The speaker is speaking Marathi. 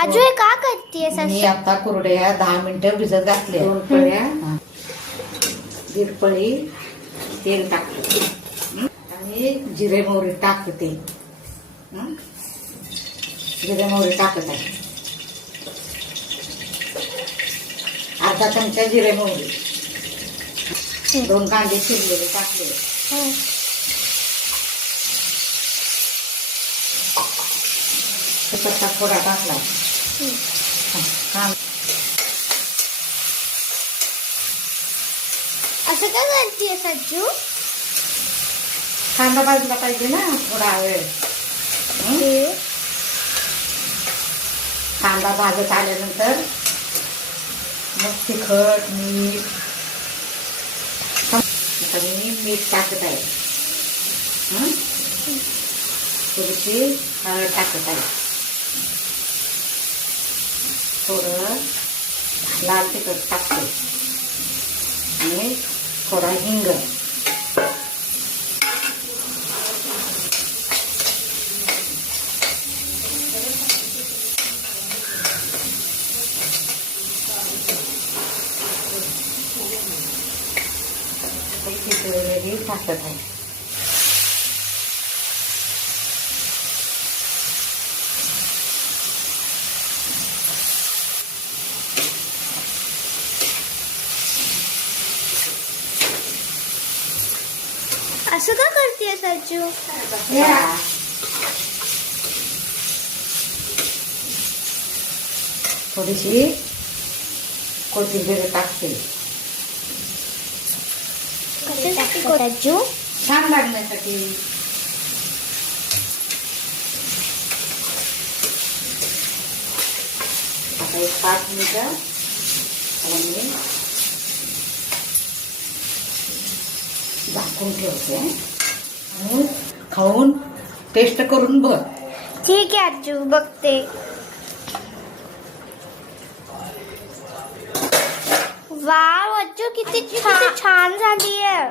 आजू हे का करतेस मी असं? आता कुरड्या 10 मिनिटं भिजत घातले. 2 पळ्या, 1.5 पळी तेल टाकते आणि जिरे मोहरी टाकते. जिरे मोहरी टाकत आहे. अर्धा चमचा जिरे मोहरी, 2 कांदे चिरलेले टाकले. पत्ता थोडा टाकला. असं का करतेस आजू? कांदा भाजला पाहिजे ना थोडा वेळ. कांदा भाजत आल्यानंतर मग तिखट मीठ, आता मी मीठ टाकत आहे. थोडीशी हळद टाकत आहे. थोडं लाल तिखट टाकते आणि थोडा हिंग. शिजवलेली टाकत आहे. असं का करतेस आजू? थोडीशी कोथिंबीर टाकते आजू छान लागण्यासाठी. आता 5 मिनिटं मी झाकून ठेवते आणि खाऊन टेस्ट करून बघ. ठीक आहे आजू, बघते. वाव आजू, किती छान झाली आहे.